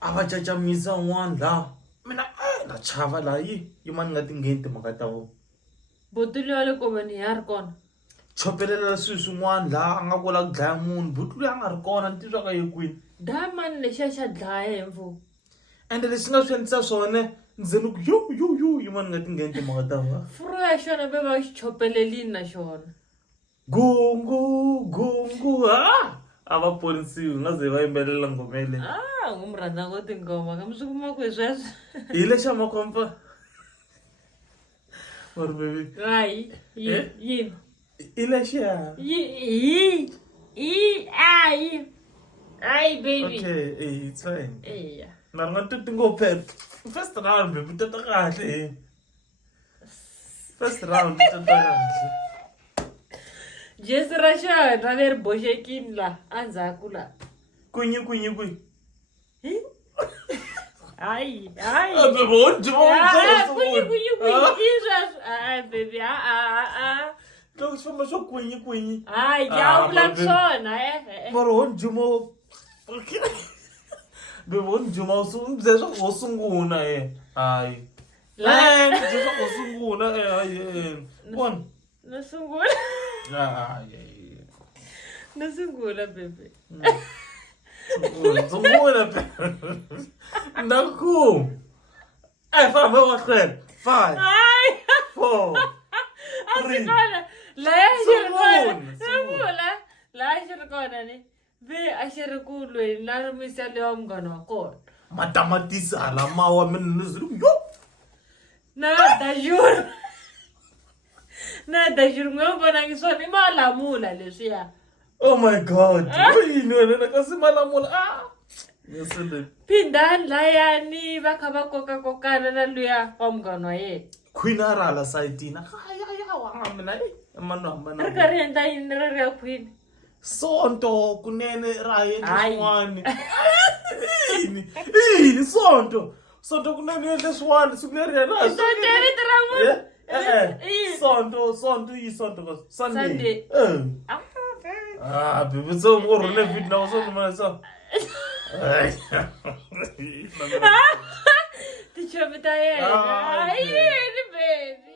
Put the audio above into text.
a va cacamisa un'wana la mina na chava la yi mani nga tingheni timhaka ta vo botulu ya le komeni ya ri kona chopelela swilo swin'wana la a nga kola ku dlaya munhu butulu ya nga ri kona ni tiswa ka ye kwini diamond lexiya xa dlaya hi mfumo ende leswi nga swi endlisa swona ndzeni ku yo yi mani nga tingheni timhaka ta vo furu ya xona ve va xi chopelelini na xona gungu a va ponisiwi nga ze va yimbelela ngomele ngu mi rhandza ngo tingoma ka mi swi kuma kwihi sweswo hi lexa makompa or baby hayi yini i lexiya hayi baby okay it's fine eya mara nga toti ngopfu first round baby tota kahle first round tota kahle jesi ra xona leri boxekini la endzhaku la kwinyi hayi abe baby loko swi famba swo kwinyi hayi ya vula swona mara wo njuma be wo njuma u bye swa go sungula hayi bye swa go sungula hayi one no sungula hayi no sungula baby sungula pe naku famba wa hlwela 5 hayi 4 asikona la ya xirikona la ya xirikona ni ve a xi ri ku lweyi na rimisa lewa munghana wa kona matamatisi hala mawa mina nizulu yo na dajuru n'we vonangi swona i malamula leswiya oh my god yini wena kasi malamula phindani layani va kha va kokakokana na luya wa munghana wa yena queen a ri hala sayitini wanga mina mano hambana ri karhi endla yini ri ri ya khwini sonto kunene ra endla swin'wana yini sonto kunene endla swin'wana siku leri yena sonto i vito ra munhu sonto yi sonto Sunday. bibi so mo rule video na so mana so ti chove ta yena yini baby